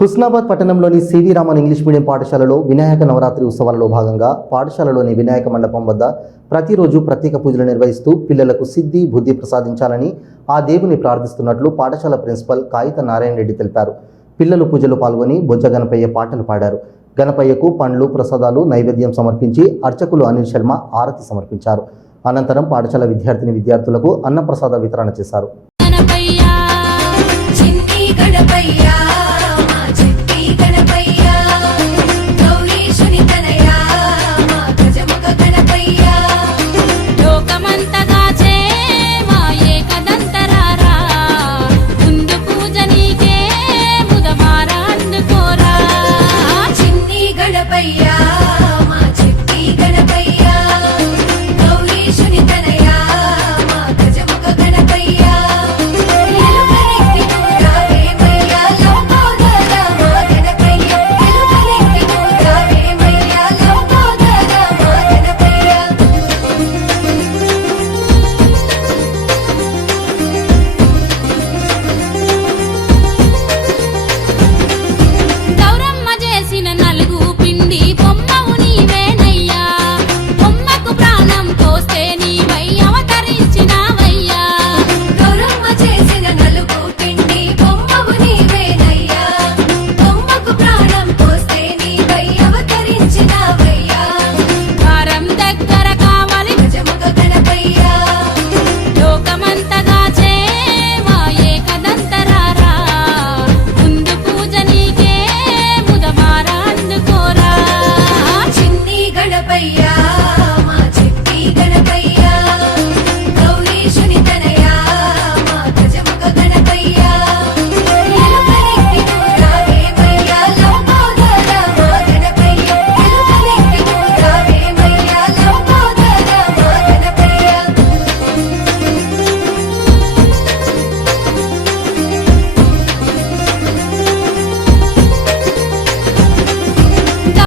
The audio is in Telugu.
హుస్నాబాద్ పట్టణంలోని సివి రామన్ ఇంగ్లీష్ మీడియం పాఠశాలలో వినాయక నవరాత్రి ఉత్సవాలలో భాగంగా పాఠశాలలోని వినాయక మండపం వద్ద ప్రతిరోజు ప్రత్యేక పూజలు నిర్వహిస్తూ పిల్లలకు సిద్ధి బుద్ధి ప్రసాదించాలని ఆ దేవుని ప్రార్థిస్తున్నట్లు పాఠశాల ప్రిన్సిపల్ కాయిత నారాయణ రెడ్డి తెలిపారు. పిల్లలు పూజలో పాల్గొని బొజ్జ గణపయ్య పాటలు పాడారు. గణపయ్యకు పండ్లు ప్రసాదాలు నైవేద్యం సమర్పించి అర్చకులు అనిల్ శర్మ ఆరతి సమర్పించారు. అనంతరం పాఠశాల విద్యార్థులకు అన్నప్రసాద వితరణ చేశారు. Yeah.